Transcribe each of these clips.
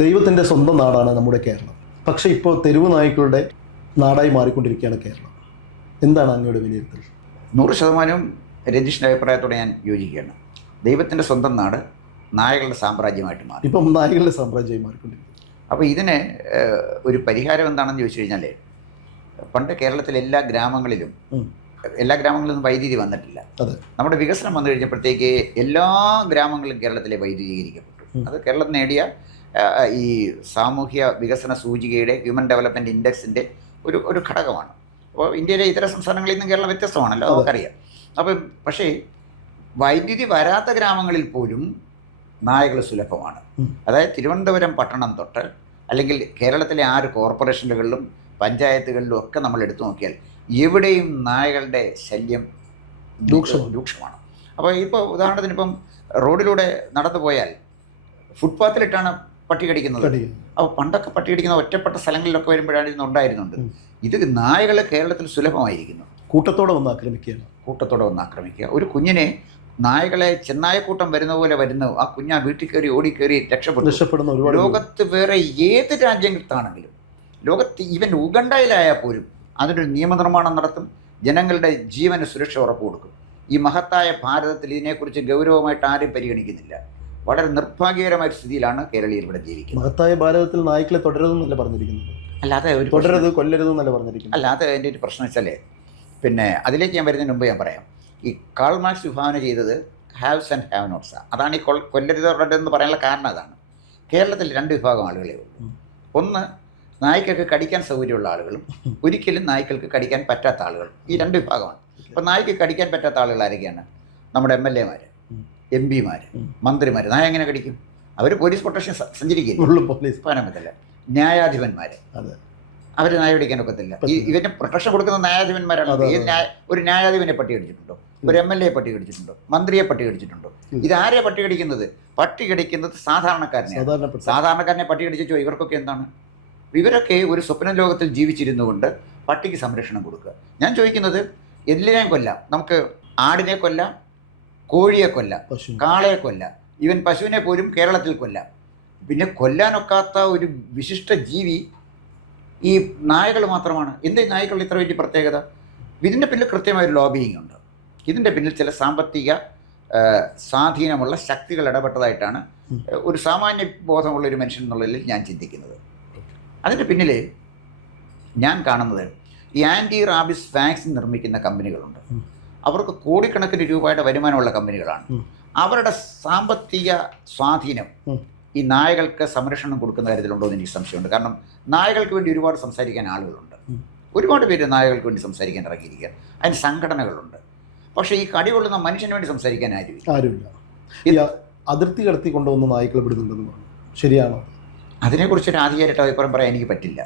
ദൈവത്തിൻ്റെ സ്വന്തം നാടാണ് നമ്മുടെ കേരളം. പക്ഷേ ഇപ്പോൾ തെരുവ് നായ്ക്കളുടെ നാടായി മാറിക്കൊണ്ടിരിക്കുകയാണ് കേരളം. എന്താണ് അങ്ങയുടെ വിലയിരുത്തൽ? 100% രതീഷിൻ്റെ അഭിപ്രായത്തോടെ ഞാൻ യോജിക്കുകയാണ്. ദൈവത്തിൻ്റെ സ്വന്തം നാട് നായകളുടെ സാമ്രാജ്യമായിട്ട് മാറി. ഇപ്പം നായകളുടെ സാമ്രാജ്യമായി മാറിക്കൊണ്ടിരിക്കും. അപ്പോൾ ഇതിന് ഒരു പരിഹാരം എന്താണെന്ന് ചോദിച്ചു കഴിഞ്ഞാൽ, പണ്ട് കേരളത്തിലെ എല്ലാ ഗ്രാമങ്ങളിലും വൈദ്യുതി വന്നിട്ടില്ല. നമ്മുടെ വികസനം വന്നു കഴിഞ്ഞപ്പോഴത്തേക്ക് എല്ലാ ഗ്രാമങ്ങളിലും കേരളത്തിലെ വൈദ്യുതീകരിക്കപ്പെട്ടു. അത് കേരളം നേടിയ ഈ സാമൂഹ്യ വികസന സൂചികയുടെ ഹ്യൂമൻ ഡെവലപ്മെൻറ്റ് ഇൻഡെക്സിൻ്റെ ഒരു ഘടകമാണ്. അപ്പോൾ ഇന്ത്യയിലെ ഇതര സംസ്ഥാനങ്ങളിൽ നിന്നും കേരളം വ്യത്യസ്തമാണല്ലോ, നമുക്കറിയാം. അപ്പം പക്ഷേ വൈദ്യുതി വരാത്ത ഗ്രാമങ്ങളിൽ പോലും നായകൾ സുലഭമാണ്. അതായത് തിരുവനന്തപുരം പട്ടണം തൊട്ട് അല്ലെങ്കിൽ കേരളത്തിലെ 6 കോർപ്പറേഷനുകളിലും പഞ്ചായത്തുകളിലും ഒക്കെ നമ്മൾ എടുത്തു നോക്കിയാൽ എവിടെയും നായകളുടെ ശല്യം രൂക്ഷമാണ്. അപ്പോൾ ഇപ്പോൾ ഉദാഹരണത്തിന് ഇപ്പം റോഡിലൂടെ നടന്നു പോയാൽ ഫുട്പാത്തിലിട്ടാണ് പട്ടി കടിക്കുന്നത്. അപ്പോൾ പണ്ടൊക്കെ പട്ടി കടിക്കുന്ന ഒറ്റപ്പെട്ട സ്ഥലങ്ങളിലൊക്കെ വരുമ്പോഴാണ് ഇന്നുണ്ടായിരുന്നുണ്ട്. ഇത് നായകൾ കേരളത്തിൽ സുലഭമായിരിക്കുന്നു. കൂട്ടത്തോടെ വന്ന് ആക്രമിക്കുക. ഒരു കുഞ്ഞിനെ നായകളെ ചെന്നായക്കൂട്ടം വരുന്ന പോലെ വരുന്നു, ആ കുഞ്ഞാ വീട്ടിൽ കയറി ഓടിക്കയറി രക്ഷപ്പെടുന്ന ലോകത്ത് വേറെ ഏത് രാജ്യത്താണെങ്കിലും, ലോകത്ത് ഈവൻ ഉഗണ്ടയിലായാൽ പോലും അതിനൊരു നിയമനിർമ്മാണം നടത്തും, ജനങ്ങളുടെ ജീവന് സുരക്ഷ ഉറപ്പ് കൊടുക്കും. ഈ മഹത്തായ ഭാരതത്തിൽ ഇതിനെക്കുറിച്ച് ഗൗരവമായിട്ട് ആരും പരിഗണിക്കുന്നില്ല. വളരെ നിർഭാഗ്യകരമായ സ്ഥിതിയിലാണ് കേരളീയർ ഇവിടെ ജീവിക്കുന്നത്. മഹത്തായ ഭാരതത്തിൽ നായ്ക്കളെ തുടരുതെന്നല്ല പറഞ്ഞിരിക്കുന്നത്, അല്ലാതെ ഒരു തുടരരുത് കൊല്ലരുതെന്നല്ല പറഞ്ഞിരിക്കുന്നത്. അല്ലാതെ അതിൻ്റെ ഒരു പ്രശ്നം വെച്ചാലേ, പിന്നെ അതിലേക്ക് ഞാൻ വരുന്നതിന് മുമ്പ് ഞാൻ പറയാം, ഈ കാൾ മാർക്സ് വിഭാവന ചെയ്തത് ഹാവ്സ് ആൻഡ് ഹാവ് നോട്ട്സ്. അതാണ് ഈ കൊല്ലരുതെന്ന് പറയാനുള്ള കാരണം. അതാണ് കേരളത്തിൽ 2 വിഭാഗം ആളുകളേ ഉള്ളൂ. ഒന്ന്, നായ്ക്കൾക്ക് കടിക്കാൻ സൗകര്യമുള്ള ആളുകളും ഒരിക്കലും നായ്ക്കൾക്ക് കടിക്കാൻ പറ്റാത്ത ആളുകളും. ഈ 2 വിഭാഗമാണ്. അപ്പോൾ നായ്ക്ക് കടിക്കാൻ പറ്റാത്ത ആളുകൾ ആരൊക്കെയാണ്? നമ്മുടെ MLA-മാർ, MP-മാർ, മന്ത്രിമാർ. നായ എങ്ങനെ കടിക്കും? അവർ പോലീസ് പ്രൊട്ടക്ഷൻ സഞ്ചരിക്കില്ല, പറയാൻ പറ്റില്ല. ന്യായാധിപന്മാർ, അവർ നായ പിടിക്കാൻ ഒക്കത്തില്ല. ഇവന് പ്രൊട്ടക്ഷൻ കൊടുക്കുന്ന ന്യായാധിപന്മാരാണ്. ഒരു ന്യായാധിപനെ പട്ടി കടിച്ചിട്ടുണ്ടോ? ഒരു MLA പട്ടി കടിച്ചിട്ടുണ്ടോ? മന്ത്രിയെ പട്ടി കടിച്ചിട്ടുണ്ടോ? ഇതാരെയാണ് പട്ടി കടിക്കുന്നത്? പട്ടി കടിക്കുന്നത് സാധാരണക്കാരനെ പട്ടി കടിച്ചോ. ഇവർക്കൊക്കെ എന്താണ്? ഇവരൊക്കെ ഒരു സ്വപ്ന ലോകത്തിൽ ജീവിച്ചിരുന്നു കൊണ്ട് പട്ടിക്ക് സംരക്ഷണം കൊടുക്കുക. ഞാൻ ചോദിക്കുന്നത്, എല്ലാവരെയും കൊല്ലാം. നമുക്ക് ആടിനെ കൊല്ലാം, കോഴിയെ കൊല്ലാം, കാളയെ കൊല്ലാം, ഈവൻ പശുവിനെ പോലും കേരളത്തിൽ കൊല്ലാം. പിന്നെ കൊല്ലാനൊക്കാത്ത ഒരു വിശിഷ്ട ജീവി ഈ നായകൾ മാത്രമാണ്. എന്തേ നായ്ക്കൾ ഇത്ര വലിയ പ്രത്യേകത? ഇതിൻ്റെ പിന്നിൽ കൃത്യമായൊരു ലോബിയിങ് ഉണ്ട്. ഇതിൻ്റെ പിന്നിൽ ചില സാമ്പത്തിക സ്വാധീനമുള്ള ശക്തികൾ ഇടപെട്ടതായിട്ടാണ് ഒരു സാമാന്യ ബോധമുള്ള ഒരു മനുഷ്യൻ എന്നുള്ളതിൽ ഞാൻ ചിന്തിക്കുന്നത്. അതിൻ്റെ പിന്നിൽ ഞാൻ കാണുന്നത് ഈ ആൻറ്റി റാബിസ് വാക്സിൻ നിർമ്മിക്കുന്ന കമ്പനികളുണ്ട്. അവർക്ക് കോടിക്കണക്കിന് രൂപയുടെ വരുമാനമുള്ള കമ്പനികളാണ്. അവരുടെ സാമ്പത്തിക സ്വാധീനം ഈ നായകൾക്ക് സംരക്ഷണം കൊടുക്കുന്ന കാര്യത്തിലുണ്ടോ എന്ന് എനിക്ക് സംശയമുണ്ട്. കാരണം നായകൾക്ക് വേണ്ടി ഒരുപാട് സംസാരിക്കാൻ ആളുകളുണ്ട്. ഒരുപാട് പേര് നായകൾക്ക് വേണ്ടി സംസാരിക്കാൻ ഇറങ്ങിയിരിക്കുക. അതിന് സംഘടനകളുണ്ട്. പക്ഷേ ഈ കടി കൊള്ളുന്ന മനുഷ്യന് വേണ്ടി സംസാരിക്കാൻ ആരുമില്ല. അതിർത്തി കടത്തി കൊണ്ടുവന്ന നായ്ക്കൾ വിടുന്നുണ്ടെന്ന് പറഞ്ഞു, ശരിയാണോ? അതിനെക്കുറിച്ചൊരു ആധികാരികമായിട്ട് അഭിപ്രായം പറയാൻ എനിക്ക് പറ്റില്ല.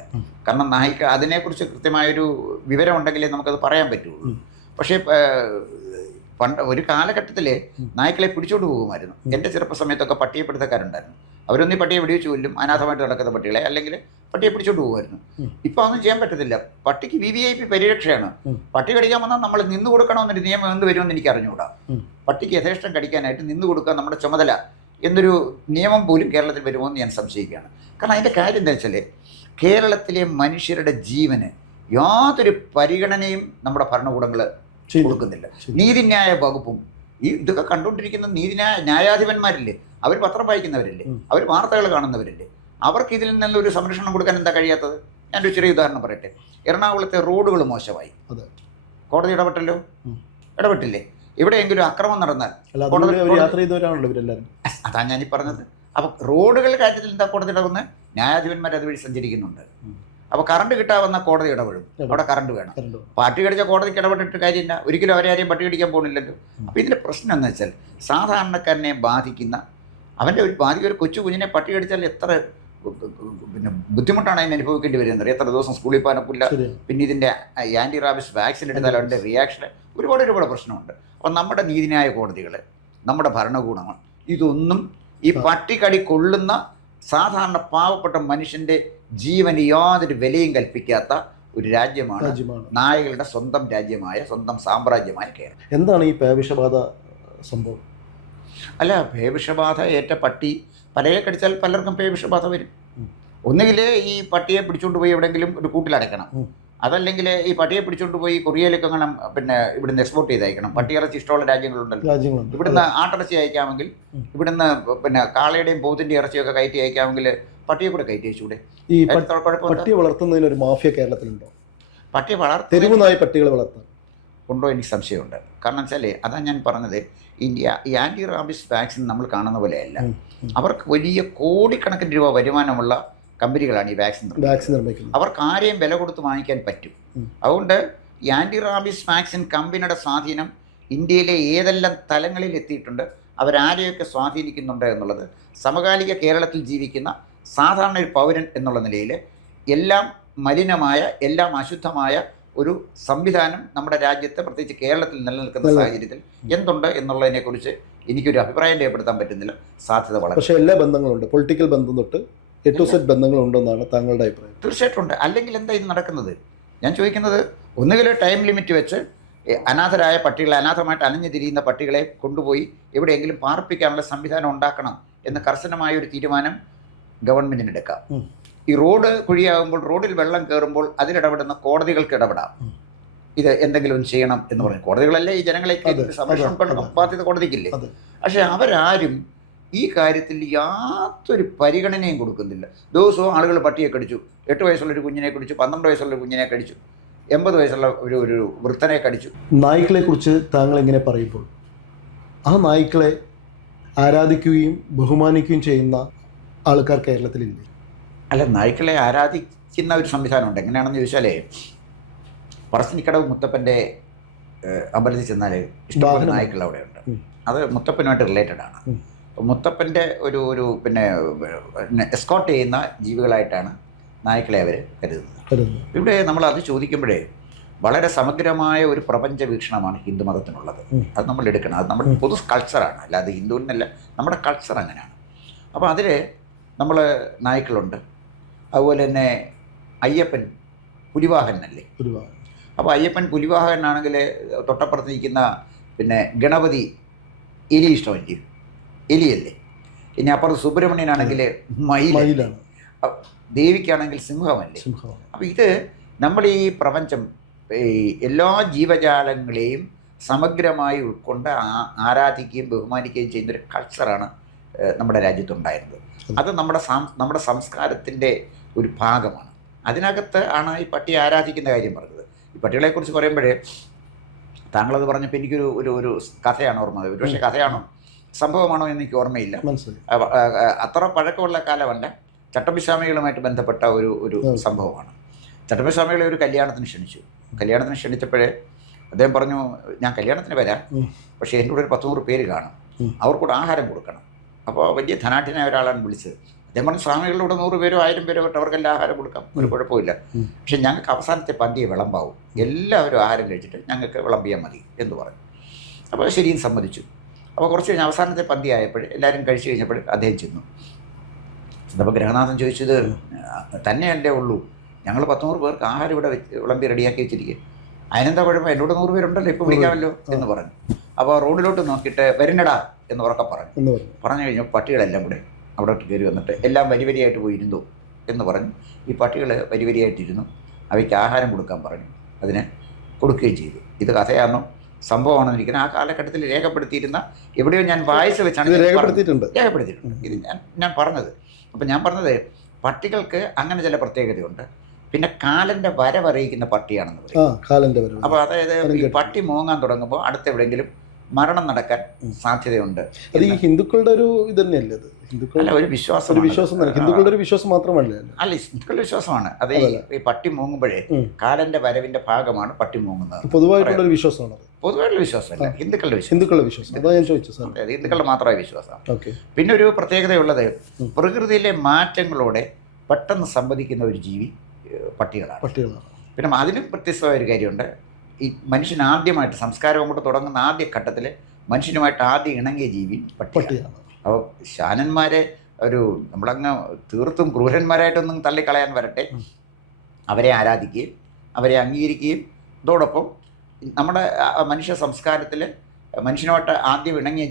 കാരണം അതിനെക്കുറിച്ച് കൃത്യമായൊരു വിവരം ഉണ്ടെങ്കിലേ നമുക്കത് പറയാൻ പറ്റുള്ളൂ. പക്ഷേ പണ്ട് ഒരു കാലഘട്ടത്തിൽ നായ്ക്കളെ പിടിച്ചോണ്ട് പോകുമായിരുന്നു. എൻ്റെ ചെറുപ്പ സമയത്തൊക്കെ പട്ടിയെപ്പെടുത്തക്കാരുണ്ടായിരുന്നു. അവരൊന്നീ പട്ടിയെ വെടിവെച്ച് കൊല്ലും, അനാഥമായിട്ട് നടക്കുന്ന പട്ടികളെ, അല്ലെങ്കിൽ പട്ടിയെ പിടിച്ചോണ്ട് പോകുമായിരുന്നു. ഇപ്പോൾ അതൊന്നും ചെയ്യാൻ പറ്റത്തില്ല. പട്ടിക്ക് VVIP പരിരക്ഷയാണ്. പട്ടി കടിക്കാൻ വന്നാൽ നമ്മൾ നിന്ന് കൊടുക്കണമെന്നൊരു നിയമം എന്ത് വരുമെന്ന് എനിക്ക് അറിഞ്ഞുകൂടാ. പട്ടിക്ക് യഥേഷ്ടം കടിക്കാനായിട്ട് നിന്ന് കൊടുക്കുക നമ്മുടെ ചുമതല എന്നൊരു നിയമം പോലും കേരളത്തിൽ വരുമോ എന്ന് ഞാൻ സംശയിക്കുകയാണ്. കാരണം അതിൻ്റെ കാര്യം എന്താ വെച്ചാൽ, കേരളത്തിലെ മനുഷ്യരുടെ ജീവന് യാതൊരു പരിഗണനയും നമ്മുടെ ഭരണകൂടങ്ങൾ കൊടുക്കുന്നില്ല. നീതിന്യായ വകുപ്പും ഇതൊക്കെ കണ്ടുകൊണ്ടിരിക്കുന്ന ന്യായാധിപന്മാരില്ലേ, അവർ പത്രം വായിക്കുന്നവരില്ലേ, അവർ വാർത്തകൾ കാണുന്നവരില്ലേ, അവർക്ക് ഇതിൽ നിന്നൊരു സംരക്ഷണം കൊടുക്കാൻ എന്താ കഴിയാത്തത്? ഞാനൊരു ചെറിയ ഉദാഹരണം പറയട്ടെ. എറണാകുളത്തെ റോഡുകൾ മോശമായി, കോടതി ഇടപെട്ടില്ലേ? എവിടെയെങ്കിലും അക്രമം നടന്നാൽ അതാ ഞാനീ പറഞ്ഞത്. അപ്പോൾ റോഡുകളുടെ കാര്യത്തിൽ എന്താ കോടതി ഇടപെടുന്നത്? ന്യായാധിപന്മാർ അതുവഴി സഞ്ചരിക്കുന്നുണ്ട്. അപ്പോൾ കറണ്ട് കിട്ടാവുന്ന കോടതി ഇടപെടും. അവിടെ കറണ്ട് വേണം. പട്ടി കടിച്ച കോടതിക്ക് ഇടപെട്ടിട്ട് കാര്യമില്ല. ഒരിക്കലും അവരാരെയും പട്ടി കടിക്കാൻ പോകുന്നില്ലല്ലോ. അപ്പോൾ ഇതിൻ്റെ പ്രശ്നം എന്ന് വെച്ചാൽ, സാധാരണക്കാരനെ ബാധിക്കുന്ന ഒരു കൊച്ചു കുഞ്ഞിനെ പട്ടി കടിച്ചാൽ എത്ര ബുദ്ധിമുട്ടാണ് അതിന് അനുഭവിക്കേണ്ടി വരുന്നത്. എത്ര ദിവസം സ്കൂളിൽ പോകാനൊക്കില്ല. പിന്നെ ഇതിൻ്റെ ആൻറ്റി റാബിസ് വാക്സിൻ എടുത്താൽ അവൻ്റെ റിയാക്ഷൻ ഒരുപാട് പ്രശ്നമുണ്ട്. അപ്പോൾ നമ്മുടെ നീതിന്യായ കോടതികൾ, നമ്മുടെ ഭരണകൂടങ്ങൾ ഇതൊന്നും ഈ പട്ടിക്കടി കൊള്ളുന്ന സാധാരണ പാവപ്പെട്ട മനുഷ്യൻ്റെ ജീവന് യാതൊരു വിലയും കൽപ്പിക്കാത്ത ഒരു രാജ്യമാണ് നായകളുടെ സ്വന്തം രാജ്യമായ, സ്വന്തം സാമ്രാജ്യമായ കേരളം. എന്താണ് ഈ പേവിഷബാധ സംഭവം? അല്ല, പേവിഷബാധ ഏറ്റ പട്ടി പലയെ കടിച്ചാൽ പലർക്കും പേവിഷബാധ വരും. ഒന്നുകിൽ ഈ പട്ടിയെ പിടിച്ചുകൊണ്ട് പോയി എവിടെയെങ്കിലും ഒരു കൂട്ടിലടയ്ക്കണം, അതല്ലെങ്കിൽ ഈ പട്ടിയെ പിടിച്ചുകൊണ്ട് പോയി കൊറിയയിലേക്ക് അങ്ങനെ പിന്നെ ഇവിടുന്ന് എക്സ്പോർട്ട് ചെയ്ത് അയക്കണം. പട്ടിയിറച്ചി ഇഷ്ടമുള്ള രാജ്യങ്ങളുണ്ടല്ലോ. ഇവിടുന്ന് ആട്ടിറച്ചി അയക്കാമെങ്കിൽ, ഇവിടുന്ന് പിന്നെ കാളയുടെയും പോത്തിൻ്റെ ഇറച്ചിയൊക്കെ കയറ്റി അയക്കാമെങ്കിൽ പട്ടിയെ കൂടെ കയറ്റി അയച്ചൂടെ? ഈ പട്ടിയെ വളർത്തുന്നതിന് ഒരു മാഫിയ കേരളത്തിലുണ്ടോ? പട്ടിയെ തെരുവുനായി പട്ടികളെ വളർത്താൻ ഉണ്ടോ? എനിക്ക് സംശയമുണ്ട്. കാരണം വെച്ചാൽ അതാണ് ഞാൻ പറഞ്ഞത്, ഈ ആൻറ്റി റാബിസ് വാക്സിൻ നമ്മൾ കാണുന്ന പോലെയല്ല. അവർക്ക് വലിയ കോടിക്കണക്കിന് രൂപ വരുമാനമുള്ള കമ്പനികളാണ് ഈ വാക്സിൻ നിർമ്മിക്കുന്നത്. അവർക്ക് ആരെയും വില കൊടുത്ത് വാങ്ങിക്കാൻ പറ്റും. അതുകൊണ്ട് ഈ ആൻറ്റി റാബിസ് വാക്സിൻ കമ്പനിയുടെ സ്വാധീനം ഇന്ത്യയിലെ ഏതെല്ലാം തലങ്ങളിൽ എത്തിയിട്ടുണ്ട്, അവരാരെയൊക്കെ സ്വാധീനിക്കുന്നുണ്ട് എന്നുള്ളത് സമകാലിക കേരളത്തിൽ ജീവിക്കുന്ന സാധാരണ ഒരു പൗരൻ എന്നുള്ള നിലയിൽ എല്ലാം മലിനമായ, എല്ലാം അശുദ്ധമായ ഒരു സംവിധാനം നമ്മുടെ രാജ്യത്ത്, പ്രത്യേകിച്ച് കേരളത്തിൽ നിലനിൽക്കുന്ന സാഹചര്യത്തിൽ എന്തുണ്ട് എന്നുള്ളതിനെക്കുറിച്ച് എനിക്കൊരു അഭിപ്രായം രേഖപ്പെടുത്താൻ പറ്റുന്നില്ല. സാധ്യത വളരെ. പക്ഷേ എല്ലാ ബന്ധങ്ങളുണ്ട്, പൊളിറ്റിക്കൽ ബന്ധം തൊട്ട് A to Z ബന്ധങ്ങളുണ്ടെന്നാണ് താങ്കളുടെ അഭിപ്രായം? തീർച്ചയായിട്ടും ഉണ്ട്. അല്ലെങ്കിൽ എന്താ ഇത് നടക്കുന്നത്? ഞാൻ ചോദിക്കുന്നത്, ഒന്നുകിൽ ടൈം ലിമിറ്റ് വെച്ച് അനാഥരായ പട്ടികളെ, അനാഥമായിട്ട് അലഞ്ഞു തിരിയുന്ന പട്ടികളെ കൊണ്ടുപോയി എവിടെയെങ്കിലും പാർപ്പിക്കാനുള്ള സംവിധാനം ഉണ്ടാക്കണം എന്ന് കർശനമായ ഒരു തീരുമാനം ഗവൺമെൻറ്റിന് എടുക്കാം. ഈ റോഡ് കുഴിയാകുമ്പോൾ, റോഡിൽ വെള്ളം കയറുമ്പോൾ അതിലിടപെടുന്ന കോടതികൾക്ക് ഇടപെടാം. ഇത് എന്തെങ്കിലും ഒന്ന് ചെയ്യണം എന്ന് പറയും. കോടതികളല്ലേ ഈ ജനങ്ങളേക്ക് സംരക്ഷണം ബാധ്യത കോടതിക്കില്ലേ? പക്ഷേ അവരാരും ഈ കാര്യത്തിൽ യാതൊരു പരിഗണനയും കൊടുക്കുന്നില്ല. ദിവസവും ആളുകൾ പട്ടിയെ കടിച്ചു, 8 വയസ്സുള്ളൊരു കുഞ്ഞിനെ കടിച്ചു, 12 വയസ്സുള്ള കുഞ്ഞിനെ കടിച്ചു, 80 വയസ്സുള്ള ഒരു വൃദ്ധനെ കടിച്ചു. നായ്ക്കളെ കുറിച്ച് താങ്കൾ എങ്ങനെ പറയുമ്പോൾ ആ നായ്ക്കളെ ആരാധിക്കുകയും ബഹുമാനിക്കുകയും ചെയ്യുന്ന ആൾക്കാർ കേരളത്തിലില്ലേ? അല്ല, നായ്ക്കളെ ആരാധിക്കുന്ന ഒരു സംവിധാനമുണ്ട്. എങ്ങനെയാണെന്ന് ചോദിച്ചാലേ, പറശ്ശിനിക്കടവ് മുത്തപ്പൻ്റെ അമ്പലത്തിൽ ചെന്നാൽ ഇഷ്ടംപോലെ നായ്ക്കൾ അവിടെ ഉണ്ട്. അത് മുത്തപ്പനുമായിട്ട് റിലേറ്റഡ് ആണ്. മുത്തപ്പൻ്റെ ഒരു പിന്നെ എസ്കോർട്ട് ചെയ്യുന്ന ജീവികളായിട്ടാണ് നായ്ക്കളെ അവർ കരുതുന്നത്. ഇവിടെ നമ്മൾ അത് ചോദിക്കുമ്പോഴേ വളരെ സമഗ്രമായ ഒരു പ്രപഞ്ച വീക്ഷണമാണ് ഹിന്ദു മതത്തിനുള്ളത്. അത് നമ്മൾ എടുക്കണം. അത് നമ്മുടെ പൊതു കൾച്ചറാണ്, അല്ലാതെ ഹിന്ദുവിനല്ല, നമ്മുടെ കൾച്ചർ അങ്ങനെയാണ്. അപ്പോൾ അതിൽ നമ്മൾ നായ്ക്കളുണ്ട്. അതുപോലെ തന്നെ അയ്യപ്പൻ പുലിവാഹനല്ലേ? അപ്പോൾ അയ്യപ്പൻ പുലിവാഹനാണെങ്കിൽ തൊട്ടപ്പുറത്ത് നിൽക്കുന്ന പിന്നെ ഗണപതി എലി ഇഷ്ടമല്ലേ? എലിയല്ലേ? ഇനി അപ്പുറത്ത് സുബ്രഹ്മണ്യനാണെങ്കിൽ മയിലാണ്, ദേവിക്കാണെങ്കിൽ സിംഹമല്ലേ? അപ്പോൾ ഇത് നമ്മൾ ഈ പ്രപഞ്ചം, ഈ എല്ലാ ജീവജാലങ്ങളെയും സമഗ്രമായി ഉൾക്കൊണ്ട് ആരാധിക്കുകയും ബഹുമാനിക്കുകയും ചെയ്യുന്നൊരു കൾച്ചറാണ് നമ്മുടെ രാജ്യത്തുണ്ടായിരുന്നത്. അത് നമ്മുടെ സംസ്കാരത്തിൻ്റെ ഒരു ഭാഗമാണ്. അതിനകത്ത് ആണ് ഈ പട്ടിയെ ആരാധിക്കുന്ന കാര്യം പറഞ്ഞത്. ഈ പട്ടികളെക്കുറിച്ച് പറയുമ്പോഴേ താങ്കളത് പറഞ്ഞപ്പോൾ എനിക്കൊരു ഒരു കഥയാണ് ഓർമ്മ. ഒരു പക്ഷേ കഥയാണോ സംഭവമാണോ എന്ന് എനിക്ക് ഓർമ്മയില്ല. അത്ര പഴക്കമുള്ള കാലമല്ല. ചട്ടമ്പിസ്വാമികളുമായിട്ട് ബന്ധപ്പെട്ട ഒരു സംഭവമാണ്. ചട്ടമ്പിസ്വാമികളെ ഒരു കല്യാണത്തിന് ക്ഷണിച്ചു. കല്യാണത്തിന് ക്ഷണിച്ചപ്പോഴേ അദ്ദേഹം പറഞ്ഞു, ഞാൻ കല്യാണത്തിന് വരാം, പക്ഷേ എൻ്റെ കൂടെ ഒരു 100 പേര് കാണും, അവർക്കൂടെ ആഹാരം കൊടുക്കണം. അപ്പോൾ വലിയ ധനാഠ്യനായ ഒരാളാണ് വിളിച്ചത്. അദ്ദേഹം പറഞ്ഞു, സ്വാമികളുടെ 100 പേരോ 1000 പേരോ തൊട്ട് അവർക്കെല്ലാം ആഹാരം കൊടുക്കാം, ഒരു കുഴപ്പമില്ല, പക്ഷെ ഞങ്ങൾക്ക് അവസാനത്തെ പന്തിയെ വിളമ്പാവും, എല്ലാവരും ആഹാരം കഴിച്ചിട്ട് ഞങ്ങൾക്ക് വിളമ്പിയാൽ മതി എന്ന് പറഞ്ഞു. അപ്പോൾ ശരിയും സമ്മതിച്ചു. അപ്പോൾ കുറച്ച് കഴിഞ്ഞ് അവസാനത്തെ പന്തി ആയപ്പോൾ എല്ലാവരും കഴിച്ചു കഴിഞ്ഞപ്പോൾ അദ്ദേഹം ചെന്നു. അപ്പോൾ ഗൃഹനാഥൻ ചോദിച്ചത്, തന്നെയല്ലേ ഉള്ളൂ, ഞങ്ങൾ 100 പേർക്ക് ആഹാരം ഇവിടെ വിളമ്പി റെഡിയാക്കി വെച്ചിരിക്കുക, അതിനെന്താ കുഴപ്പം, എന്നോട് 100 പേരുണ്ടല്ലോ, ഇപ്പോൾ വിളിക്കാമല്ലോ എന്ന് പറഞ്ഞു. അപ്പോൾ റോഡിലോട്ട് നോക്കിയിട്ട് വരുന്നടാ എന്ന് ഉറക്കെ പറഞ്ഞു കഴിഞ്ഞു. പട്ടികളെല്ലാം കൂടെ അവിടെ കയറി വന്നിട്ട് എല്ലാം വരിവരിയായിട്ട് പോയിരുന്നു എന്ന് പറഞ്ഞു. ഈ പട്ടികൾ വരിവരിയായിട്ടിരുന്നു. അവയ്ക്ക് ആഹാരം കൊടുക്കാൻ പറഞ്ഞു. അതിന് കൊടുക്കുകയും ചെയ്തു. ഇത് കഥയാണോ സംഭവമാണെന്ന് ഇരിക്കുന്നത് ആ കാലഘട്ടത്തിൽ രേഖപ്പെടുത്തിയിരുന്ന എവിടെയോ ഞാൻ വായിച്ച് വെച്ചാണ് രേഖപ്പെടുത്തിയിട്ടുണ്ട്. ഇത് ഞാൻ പറഞ്ഞത്. അപ്പം ഞാൻ പറഞ്ഞത്, പട്ടികൾക്ക് അങ്ങനെ ചില പ്രത്യേകതയുണ്ട്. പിന്നെ കാലൻ്റെ വരവറിയിക്കുന്ന പട്ടിയാണെന്ന് പറയും. അപ്പോൾ അതായത് ഈ പട്ടി മോങ്ങാൻ തുടങ്ങുമ്പോൾ അടുത്ത് എവിടെയെങ്കിലും മരണം നടക്കാൻ സാധ്യതയുണ്ട്. അത് ഈ ഹിന്ദുക്കളുടെ ഒരു ഇത് തന്നെയല്ലേ? അത് അല്ല, ഒരു വിശ്വാസം, ഹിന്ദുക്കളുടെ ഒരു വിശ്വാസം മാത്രമല്ല. അല്ല, ഹിന്ദുക്കളുടെ വിശ്വാസമാണ്. അത് ഈ പട്ടി മൂങ്ങുമ്പോഴേ കാലന്റെ വരവിന്റെ ഭാഗമാണ് പട്ടി മൂങ്ങുന്നത്. പൊതുവായിട്ടുള്ള ഒരു വിശ്വാസമാണ്. പൊതുവായിട്ടുള്ള വിശ്വാസമല്ല, ഹിന്ദുക്കളുടെ വിശ്വാസം. അതാ ഞാൻ ചോദിച്ചത്. അതെ, ഹിന്ദുക്കളുടെ മാത്രമായ വിശ്വാസമാണ്. പിന്നെ ഒരു പ്രത്യേകതയുള്ളത്, പ്രകൃതിയിലെ മാറ്റങ്ങളോടെ പെട്ടെന്ന് സംവദിക്കുന്ന ഒരു ജീവി പട്ടികളാണ്. പിന്നെ അതിലും വ്യത്യസ്തമായ ഒരു കാര്യമുണ്ട്. ഈ മനുഷ്യൻ ആദ്യമായിട്ട് സംസ്കാരം കൊണ്ട് തുടങ്ങുന്ന ആദ്യ ഘട്ടത്തിൽ മനുഷ്യനുമായിട്ട് ആദ്യം ഇണങ്ങിയ ജീവി പട്ടിയാണ്. അപ്പോൾ ശാനന്മാരെ നമ്മളങ്ങ് തീർത്തും ക്രൂരന്മാരായിട്ടൊന്നും തള്ളിക്കളയാൻ വരട്ടെ, അവരെ ആരാധിക്കുകയും അവരെ അംഗീകരിക്കുകയും അതോടൊപ്പം നമ്മുടെ മനുഷ്യ സംസ്കാരത്തിൽ മനുഷ്യനുമായിട്ട് ആദ്യം ഇണങ്ങിയ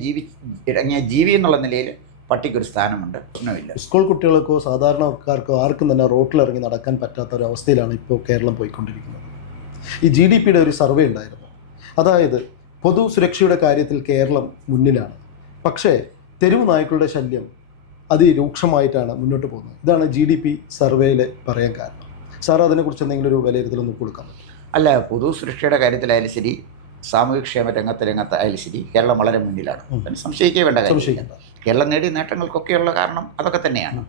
ജീവി എന്നുള്ള നിലയിൽ പട്ടിക്കൊരു സ്ഥാനമുണ്ട്, പ്രശ്നമില്ല. സ്കൂൾ കുട്ടികൾക്കോ സാധാരണക്കാർക്കോ ആർക്കും തന്നെ റോട്ടിലിറങ്ങി നടക്കാൻ പറ്റാത്ത ഒരു അവസ്ഥയിലാണ് ഇപ്പോൾ കേരളം പോയിക്കൊണ്ടിരിക്കുന്നത്. ഈ GDPയുടെ ഒരു സർവേ ഉണ്ടായിരുന്നു. അതായത് പൊതു സുരക്ഷയുടെ കാര്യത്തിൽ കേരളം മുന്നിലാണ്, പക്ഷേ തെരുവ് നായ്ക്കളുടെ ശല്യം അതിരൂക്ഷമായിട്ടാണ് മുന്നോട്ട് പോകുന്നത്. ഇതാണ് GDP സർവേയിൽ പറയാൻ കാരണം. സാർ അതിനെക്കുറിച്ച് എന്തെങ്കിലും ഒരു വിലയിരുത്തലൊന്നും കൊടുക്കാൻ പറ്റും? അല്ല, പൊതു സുരക്ഷയുടെ കാര്യത്തിലായാലും ശരി, സാമൂഹികക്ഷേമ രംഗത്തായാലും ശരി, കേരളം വളരെ മുന്നിലാണ്. പിന്നെ സംശയിക്കേ വേണ്ട കാര്യം. കേരളം നേടിയ നേട്ടങ്ങൾക്കൊക്കെയുള്ള കാരണം അതൊക്കെ തന്നെയാണ്.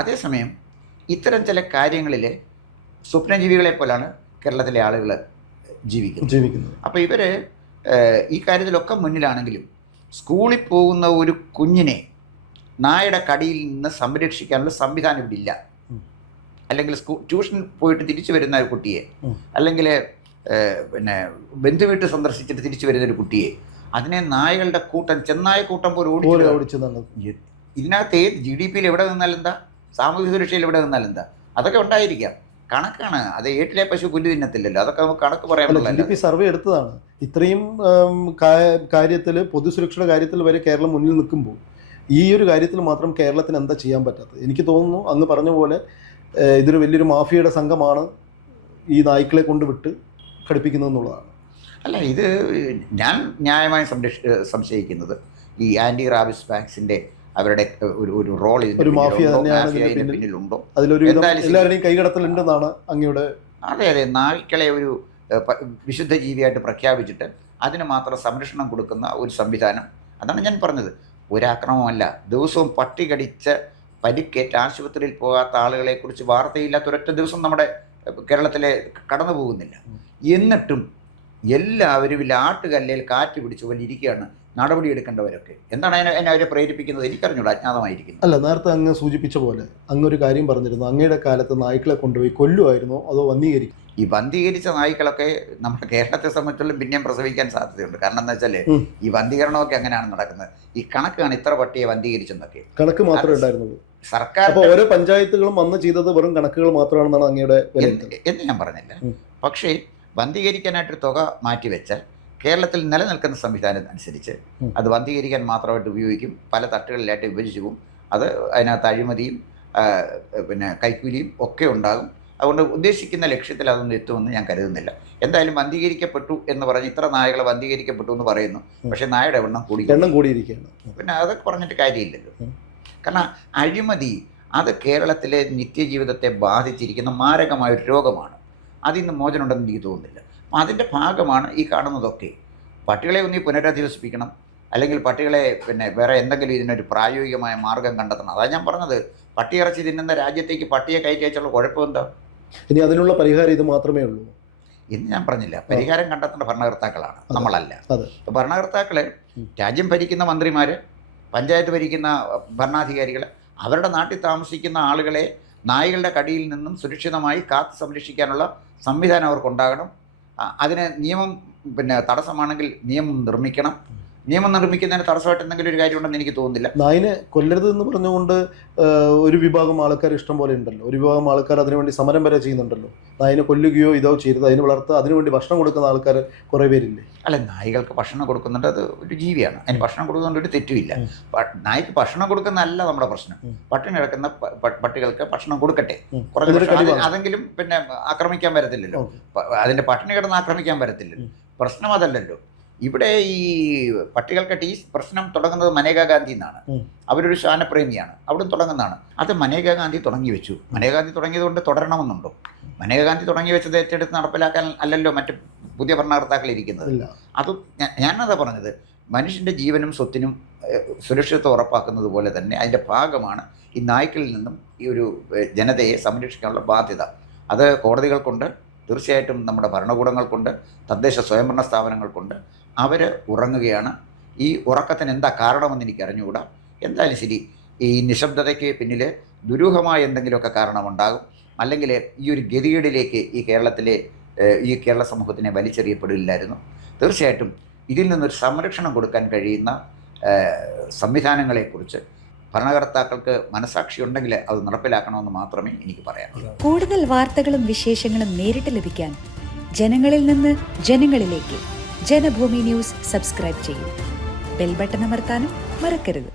അതേസമയം ഇത്തരം ചില കാര്യങ്ങളിൽ സ്വപ്നജീവികളെ പോലാണ് കേരളത്തിലെ ആളുകൾ ജീവിക്കുന്നത്. അപ്പോൾ ഇവർ ഈ കാര്യത്തിലൊക്കെ മുന്നിലാണെങ്കിലും സ്കൂളിൽ പോകുന്ന ഒരു കുഞ്ഞിനെ നായയുടെ കടിയിൽ നിന്ന് സംരക്ഷിക്കാനുള്ള സംവിധാനം ഇവിടെ ഇല്ല. അല്ലെങ്കിൽ ട്യൂഷൻ പോയിട്ട് തിരിച്ചു വരുന്ന ഒരു കുട്ടിയെ, അല്ലെങ്കിൽ ബന്ധുവീട്ട് സന്ദർശിച്ചിട്ട് തിരിച്ചു വരുന്ന ഒരു കുട്ടിയെ അതിനെ നായകളുടെ കൂട്ടം, ചെന്നായ കൂട്ടം പോലെ ഓടിച്ചു. ഇതിനകത്ത് GDPയിൽ എവിടെ നിന്നാൽ എന്താ, സാമൂഹിക സുരക്ഷയിൽ എവിടെ നിന്നാൽ എന്താ, അതൊക്കെ ഉണ്ടായിരിക്കാം. കണക്കാണ് അത്. ഏട്ടിലെ പശു പുല്ല് തിന്നത്തില്ലല്ലോ, അതൊക്കെ നമുക്ക് കണക്ക് പറയാൻ. GDP സർവേ എടുത്തതാണ്. ഇത്രയും കാര്യത്തിൽ, പൊതുസുരക്ഷയുടെ കാര്യത്തിൽ വരെ കേരളം മുന്നിൽ നിൽക്കുമ്പോൾ ഈ ഒരു കാര്യത്തിൽ മാത്രം കേരളത്തിന് എന്താ ചെയ്യാൻ പറ്റാത്തത്? എനിക്ക് തോന്നുന്നു അങ്ങ് പറഞ്ഞ പോലെ ഇതൊരു വലിയൊരു മാഫിയയുടെ സംഘമാണ് ഈ നായ്ക്കളെ കൊണ്ട് വിട്ട് ഘടിപ്പിക്കുന്നതെന്നുള്ളതാണ്. അല്ല, ഇത് ഞാൻ ന്യായമായി സംശയിക്കുന്നത് ഈ ആൻറ്റി റാബിസ് വാക്സിൻ്റെ അവരുടെ ഒരു റോൾ പിന്നിലുണ്ടോ, എല്ലാവരുടെയും കൈകടത്തലുണ്ടെന്നാണ് അങ്ങയുടെ. അതെ, നായ്ക്കളെ ഒരു വിശുദ്ധ ജീവിയായിട്ട് പ്രഖ്യാപിച്ചിട്ട് അതിന് മാത്രം സംരക്ഷണം കൊടുക്കുന്ന ഒരു സംവിധാനം. അതാണ് ഞാൻ പറഞ്ഞത്. ഒരാക്രമമല്ല, ദിവസവും പട്ടി കടിച്ച് പരിക്കേറ്റ് ആശുപത്രിയിൽ പോകാത്ത ആളുകളെക്കുറിച്ച് വാർത്തയില്ലാത്ത ഒരൊറ്റ ദിവസം നമ്മുടെ കേരളത്തിലെ കടന്നു പോകുന്നില്ല. എന്നിട്ടും എല്ലാവരും ആട്ടുകല്ലയിൽ കാറ്റ് പിടിച്ച പോലെ ഇരിക്കുകയാണ് നടപടിയെടുക്കേണ്ടവരൊക്കെ. എന്താണ് അതിനെ അവരെ പ്രേരിപ്പിക്കുന്നത് എനിക്കറിഞ്ഞൂടാ, അജ്ഞാതമായിരിക്കുന്നു. അല്ല, നേരത്തെ അങ്ങ് സൂചിപ്പിച്ച പോലെ അങ്ങൊരു കാര്യം പറഞ്ഞിരുന്നു. അങ്ങയുടെ കാലത്ത് നായ്ക്കളെ കൊണ്ടുപോയി കൊല്ലുമായിരുന്നോ അതോ വന്ധീകരിക്കും? ഈ വന്ധീകരിച്ച നായ്ക്കളൊക്കെ നമ്മുടെ കേരളത്തെ സംബന്ധിച്ചുള്ള പിന്നെയും പ്രസവിക്കാൻ സാധ്യതയുണ്ട്. കാരണം എന്താ വെച്ചാൽ ഈ വന്ധീകരണമൊക്കെ അങ്ങനെയാണ് നടക്കുന്നത്. ഈ കണക്കാണ് ഇത്ര പട്ടിയെ വന്ധീകരിച്ചെന്നൊക്കെ കണക്ക് മാത്രമേ ഉണ്ടായിരുന്നുള്ളൂ. സർക്കാർ ഓരോ പഞ്ചായത്തുകളും വന്ന് ചെയ്തത് വെറും കണക്കുകൾ മാത്രമാണെന്നാണ് അങ്ങയുടെ എന്ന് ഞാൻ പറഞ്ഞില്ല. പക്ഷേ വന്ധീകരിക്കാനായിട്ടൊരു തുക മാറ്റിവെച്ചാൽ കേരളത്തിൽ നിലനിൽക്കുന്ന സംവിധാനം അനുസരിച്ച് അത് വന്ധീകരിക്കാൻ മാത്രമായിട്ട് ഉപയോഗിക്കും. പല തട്ടുകളിലായിട്ട് വിഭജിച്ചു പോകും. അത് അതിനകത്ത് അഴിമതിയും കൈക്കൂലിയും ഒക്കെ ഉണ്ടാകും. അതുകൊണ്ട് ഉദ്ദേശിക്കുന്ന ലക്ഷ്യത്തിൽ അതൊന്നും എത്തുമെന്ന് ഞാൻ കരുതുന്നില്ല. എന്തായാലും വന്ധീകരിക്കപ്പെട്ടു എന്ന് പറഞ്ഞ് ഇത്ര നായകൾ വന്ധീകരിക്കപ്പെട്ടു എന്ന് പറയുന്നു, പക്ഷേ നായയുടെ എണ്ണം കൂടിയിരിക്കുകയാണ്. പിന്നെ അതൊക്കെ പറഞ്ഞിട്ട് കാര്യമില്ലല്ലോ. കാരണം അഴിമതി അത് കേരളത്തിലെ നിത്യജീവിതത്തെ ബാധിച്ചിരിക്കുന്ന മാരകമായൊരു രോഗമാണ്. അതിന്ന് മോചനമുണ്ടെന്ന് എനിക്ക് തോന്നുന്നില്ല. അപ്പം അതിൻ്റെ ഭാഗമാണ് ഈ കാണുന്നതൊക്കെ. പട്ടികളെ ഒന്നീ പുനരധിവസിപ്പിക്കണം, അല്ലെങ്കിൽ പട്ടികളെ വേറെ എന്തെങ്കിലും ഇതിനൊരു പ്രായോഗികമായ മാർഗം കണ്ടെത്തണം. അതാണ് ഞാൻ പറഞ്ഞത്. പട്ടിയിറച്ചി തിന്നുന്ന രാജ്യത്തേക്ക് പട്ടിയെ കയറ്റി അയച്ചുള്ള കുഴപ്പമെന്താ? ഇനി അതിനുള്ള പരിഹാരം ഇത് മാത്രമേ ഉള്ളൂ എന്ന് ഞാൻ പറഞ്ഞില്ല. പരിഹാരം കണ്ടെത്തേണ്ട ഭരണകർത്താക്കളാണ്, നമ്മളല്ല. ഭരണകർത്താക്കൾ, രാജ്യം ഭരിക്കുന്ന മന്ത്രിമാർ, പഞ്ചായത്ത് ഭരിക്കുന്ന ഭരണാധികാരികൾ, അവരുടെ നാട്ടിൽ താമസിക്കുന്ന ആളുകളെ നായ്കളുടെ കടിയിൽ നിന്നും സുരക്ഷിതമായി കാത്ത് സംരക്ഷിക്കാനുള്ള സംവിധാനം അവർക്കുണ്ടാകണം. അതിന് നിയമം തടസ്സമാണെങ്കിൽ നിയമം നിർമ്മിക്കണം. നിയമം നിർമ്മിക്കുന്നതിന് തടസ്സമായിട്ട് എന്തെങ്കിലും ഒരു കാര്യമുണ്ടെന്ന് എനിക്ക് തോന്നുന്നില്ല. നായിനെ കൊല്ലരുത് എന്ന് പറഞ്ഞുകൊണ്ട് ഒരു വിഭാഗം ആൾക്കാർ ഇഷ്ടം പോലെ ഉണ്ടല്ലോ. ഒരു വിഭാഗം ആൾക്കാർ അതിനുവേണ്ടി സമരം വരെ ചെയ്യുന്നുണ്ടല്ലോ. നായിനെ കൊല്ലുകയോ ഇതോ ചെയ്തത് അതിന് വളർത്തുക, അതിനുവേണ്ടി ഭക്ഷണം കൊടുക്കുന്ന ആൾക്കാർ കുറേ പേരില്ലേ? അല്ല, നായ്കൾക്ക് ഭക്ഷണം കൊടുക്കുന്നുണ്ട്, അത് ഒരു ജീവിയാണ്. അതിന് ഭക്ഷണം കൊടുക്കുന്നതുകൊണ്ട് ഒരു തെറ്റുമില്ല. നായ്ക്ക് ഭക്ഷണം കൊടുക്കുന്നതല്ല നമ്മുടെ പ്രശ്നം. പട്ടിണി കിടക്കുന്ന പട്ടികൾക്ക് ഭക്ഷണം കൊടുക്കട്ടെ, കുറച്ച് അതെങ്കിലും ആക്രമിക്കാൻ വരത്തില്ലല്ലോ. അതിൻ്റെ പട്ടിണി കിടന്ന് ആക്രമിക്കാൻ വരത്തില്ലല്ലോ. പ്രശ്നം അതല്ലല്ലോ. ഇവിടെ ഈ പട്ടികൾക്കായിട്ട് ഈ പ്രശ്നം തുടങ്ങുന്നത് മനേകാ ഗാന്ധി എന്നാണ്. അവരൊരു ശ്വാനപ്രേമിയാണ്, അവിടെ തുടങ്ങുന്നതാണ്. അത് മനേകാ ഗാന്ധി തുടങ്ങി വെച്ചു. മനേകാ ഗാന്ധി തുടങ്ങിയതുകൊണ്ട് തുടരണമെന്നുണ്ടോ? മനേകാ ഗാന്ധി തുടങ്ങി വെച്ചത് ഏറ്റെടുത്ത് നടപ്പിലാക്കാൻ അല്ലല്ലോ മറ്റ് പുതിയ ഭരണകർത്താക്കൾ ഇരിക്കുന്നത്. അത് ഞാനതാ പറഞ്ഞത്. മനുഷ്യൻ്റെ ജീവനും സ്വത്തിനും സുരക്ഷിതത്വം ഉറപ്പാക്കുന്നത് പോലെ തന്നെ അതിൻ്റെ ഭാഗമാണ് ഈ നായ്ക്കളിൽ നിന്നും ഈ ഒരു ജനതയെ സംരക്ഷിക്കാനുള്ള ബാധ്യത. അത് കോടതികൾക്കുണ്ട്, തീർച്ചയായിട്ടും നമ്മുടെ ഭരണകൂടങ്ങൾക്കുണ്ട്, തദ്ദേശ സ്വയംഭരണ സ്ഥാപനങ്ങൾക്കുണ്ട്. അവർ ഉറങ്ങുകയാണ്. ഈ ഉറക്കത്തിന് എന്താ കാരണമെന്ന് എനിക്ക് അറിഞ്ഞുകൂടാ. എന്തായാലും ശരി, ഈ നിശബ്ദതയ്ക്ക് പിന്നിൽ ദുരൂഹമായ എന്തെങ്കിലുമൊക്കെ കാരണമുണ്ടാകും. അല്ലെങ്കിൽ ഈ ഒരു ഗതികേടിലേക്ക് ഈ കേരള സമൂഹത്തിനെ വലിച്ചെറിയപ്പെടില്ലായിരുന്നു. തീർച്ചയായിട്ടും ഇതിൽ നിന്നൊരു സംരക്ഷണം കൊടുക്കാൻ കഴിയുന്ന സംവിധാനങ്ങളെക്കുറിച്ച് ഭരണകർത്താക്കൾക്ക് മനസാക്ഷി ഉണ്ടെങ്കിൽ അത് നടപ്പിലാക്കണമെന്ന് മാത്രമേ എനിക്ക് പറയാനുള്ളൂ. കൂടുതൽ വാർത്തകളും വിശേഷങ്ങളും നേരിട്ട് ലഭിക്കാൻ ജനങ്ങളിൽ നിന്ന് ജനങ്ങളിലേക്ക് ജനഭൂമി ന്യൂസ് സബ്സ്ക്രൈബ് ചെയ്യൂ. ബെൽ ബട്ടൺ അമർത്താനും മറക്കരുത്.